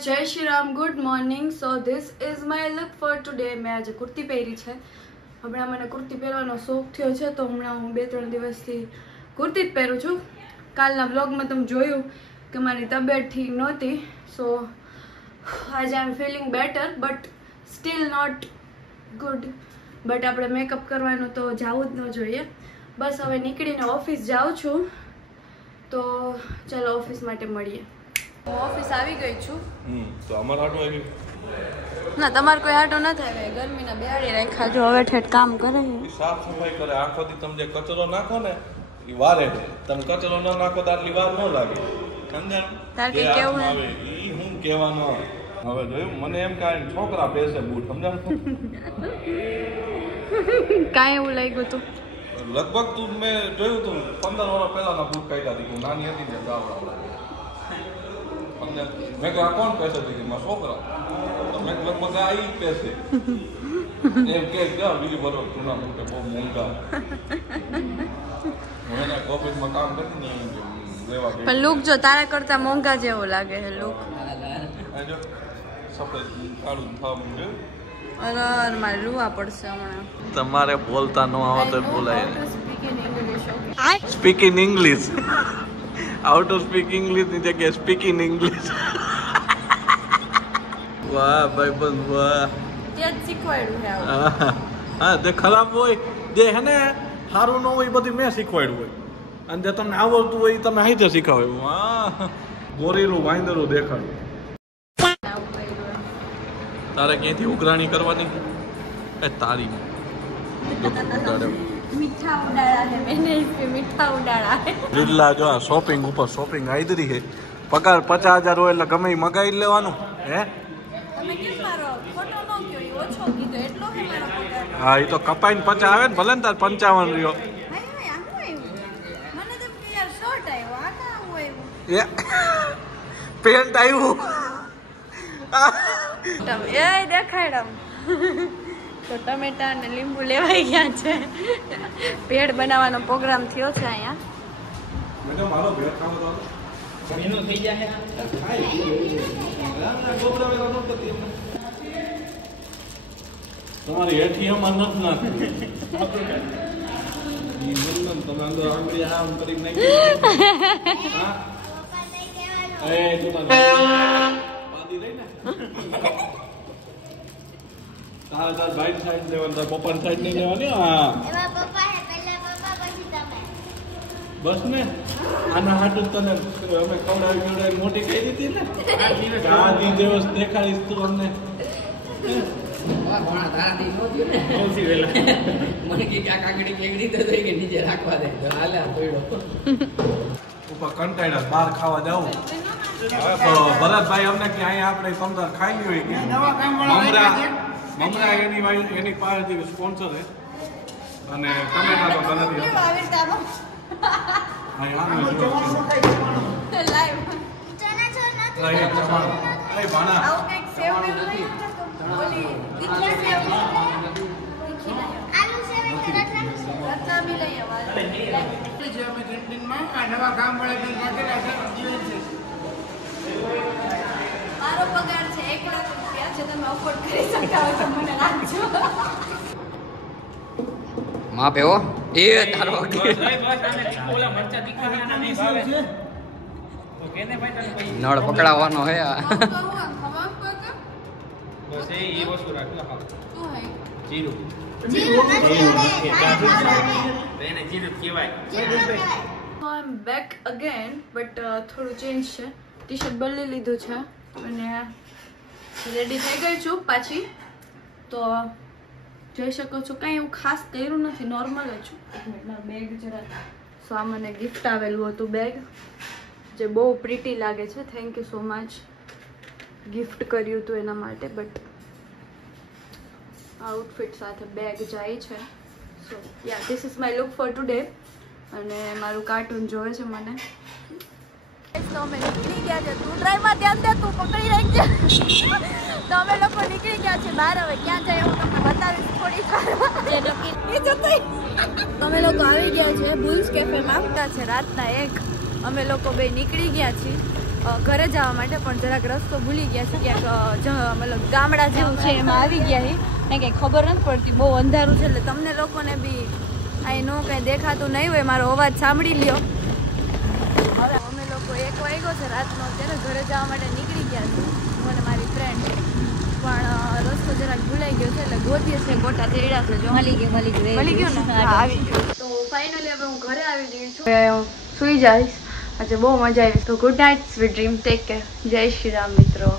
ગાइस, जय Shri Ram, good morning. So this is my look for today. मैं आज कुर्ती પહેરી છે. હમણાં મને કુર્તી પહેરવાનો શોખ થયો છે તો હમણાં હું 2-3 દિવસથી કુર્તી જ પહેરું છું. કાલના વ્લોગમાં તમે જોયું કે મારી તબિયત ઠીક નહોતી. સો આજે I am feeling better but still not good. But આપણે મેકઅપ કરવાનું તો જવું જ ન જોઈએ. બસ હવે નીકળીને ઓફિસ જાઉં છું. તો ચાલો ઓફિસ માટે મળીએ. હું ઓફિસ આવી ગઈ છું. તો અમાર હાટો આવી ના, તમાર કોઈ હાટો ન થાય. ગરમીના બેહાડી રાખ્યા જો હવે ઠેઠ કામ કરે. સાફ સફાઈ કરે આખો દી. તમે જે કચરો નાખો ને એ વારે છે. તમે કચરો ન નાખો તો આટલી વાર ન લાગે. સમજ્યા? તાર કે કેવું આવે ઈ હું કહેવાનો. હવે જોયું મને એમ કે છોકરા પહેરશે બૂટ. સમજાણું? કાંઈ એવું લાગ્યું તું? લગભગ તું મેં જોયું તું 15 વર્ષ પહેલાના બૂટ કાઢ્યા હતી. હું નાની હતી ને ગાવડા. મેં કહ્યું આ કોણ પહેરશે હતી? મારા છોકરા. તો મેં લગભગ આ ઈ પહેરશે એમ કે બીજી બરોબર જૂના બૂટ બહુ મોંઘા. હું ઓફિસમાં કામ કરતી ને લેવા ગઈ. પણ લુક જો તારા કરતા મોંઘા જેવો લાગે છે લુક. સફેદ કાળું થાવું છે. અરે મારે રૂવા પડશે હમણાં. તમારે બોલતા ન આવે તો બોલાય. Speak in English. How to speak English ની જગ્યાએ સ્પીક ઇન ઇંગ્લિશ. વાહ ભાઈ બંધ વાહ. તે જ શીખવાડ્યું છે આવું. હા તે ખરાબ હોય જે હે ને સારું ન હોય બધી મેં શીખવાડ્યું હોય. અને જે તમને આવડતું હોય એ તમે હાઈતે શીખવાડ્યું. વાહ ગોરીલું વાંદરું દેખાડ્યું. તારે ક્યાંથી ઉઘરાણી કરવાની? એ તારી મીઠા ઉડાડા છે. મેને इसके મીઠા ઉડાડા है. બિરલા જો શોપિંગ ઉપર શોપિંગ આઈદરી છે. પગાર 50,000 હોય એટલે ગમે મગાઈ લેવાનું. હે તમે કેમ મારો ખોટો ન કયો? એ ઓછો કીધો એટલો છે મારો પગાર. હા એ તો કપાઈને 50 આવે ને ભલે ને તાર 55 રહ્યો. ભાઈ આમ આવ્યું મને તો યાર શોર્ટ આવ્યો. આ કા આવ્યું? એ પેન્ટ આવ્યું. એ દેખાડમ તો ટમેટા અને લીંબુ લેવાઈ ગયા છે. પેડ બનાવવાનો પ્રોગ્રામ થયો છે અહીંયા. મેડમ મારો ભેળ ખાવો તો એનો થઈ જાય. તમારી હેઠી અમાર નથી નાખી. ઈ નંદન તમે અંદર આંગળી આમ કરી નાખી. હા એ તું પાદી રહી ને. તાર ભાઈ સાઈડ લેવાનું, તાર પપ્પા સાઈડ નહીં લેવાની. હા એમાં પપ્પા હે પહેલા પપ્પા પછી તમે. બસ ને આના હાટુ તને અમે ખવડાવી મોટી કહી દીધી ને. આ દિવસ દેખાડીશ તું અમને. ઉપર કંટાળ્યા બહાર ખાવા જાવું. ભરતભાઈ અમને કે અહીંયા આપણે સમજાર ખાઈ લ્યો કે મમરા એની પાસેથી સ્પોન્સર છે. અને ટમેટા તો ગલતી મારો પગાર છે 1 લાખ રૂપિયા છે. તમે અફોર્ડ કરી શકતા હોય તો મને રાખજો. માં પેવો એ તારો નળ પકડાવવાનો હે. બેક અગેન બટ થોડું ચેન્જ છે. ટી શર્ટ બદલી લીધું છે અને રેડી થઈ ગઈ છું પાછી. તો જોઈ શકો છો કાંઈ એવું ખાસ કર્યું નથી, નોર્મલ જ છું. એક મિનિટ મારું બેગ જરા. સો આ મને ગિફ્ટ આવેલું હતું બેગ જે બહુ પ્રીટી લાગે છે. Thank you so much. Gift કર્યું હતું એના માટે. બટ આઉટફિટ સાથે બેગ જાય છે. So yeah this is my look for today. અને મારું કાર્ટૂન જોવે છે મને. તો અમે નીકળી ગયા છે. તું ડ્રાઈવમાં ધ્યાન દે, તું પકડી રાખજે. તો અમે લોકો નીકળી ગયા છે બહાર. હવે ક્યાં જાય હું તમને બતાવીશ થોડી વાર. અમે લોકો આવી ગયા છે બુલ્સ કેફેમાં. છે રાતના 1. અમે લોકો બે નીકળી ગયા છીએ. ઘરે જવા માટે, પણ જરાક રસ્તો ભૂલી ગયા છે. ક્યાંક મતલબ ગામડા જેવું છે એમાં આવી ગયા છે ને, કંઈ ખબર નથી પડતી. બહુ અંધારું છે એટલે તમને લોકોને બી અહીં નો કંઈ દેખાતું નહીં હોય. મારો અવાજ સાંભળી લ્યો. હવે અમે લોકો 1 વાગ્યો છે રાતનો, અત્યારે ઘરે જવા માટે નીકળી ગયા છે હું અને મારી ફ્રેન્ડ. પણ રસ્તો જરાક ભૂલાઈ ગયો છે એટલે ગોતીએ છે. ગોટા ચડ્યા છે જો. મળી ગયો ને? હા, આવી ગયો. તો ફાઇનલી હવે હું ઘરે આવી ગઈ છું. હું સુઈ જઈશ. આજે બહુ મજા આવી. તો good night, sweet dream, take care. જય શ્રી રામ મિત્રો.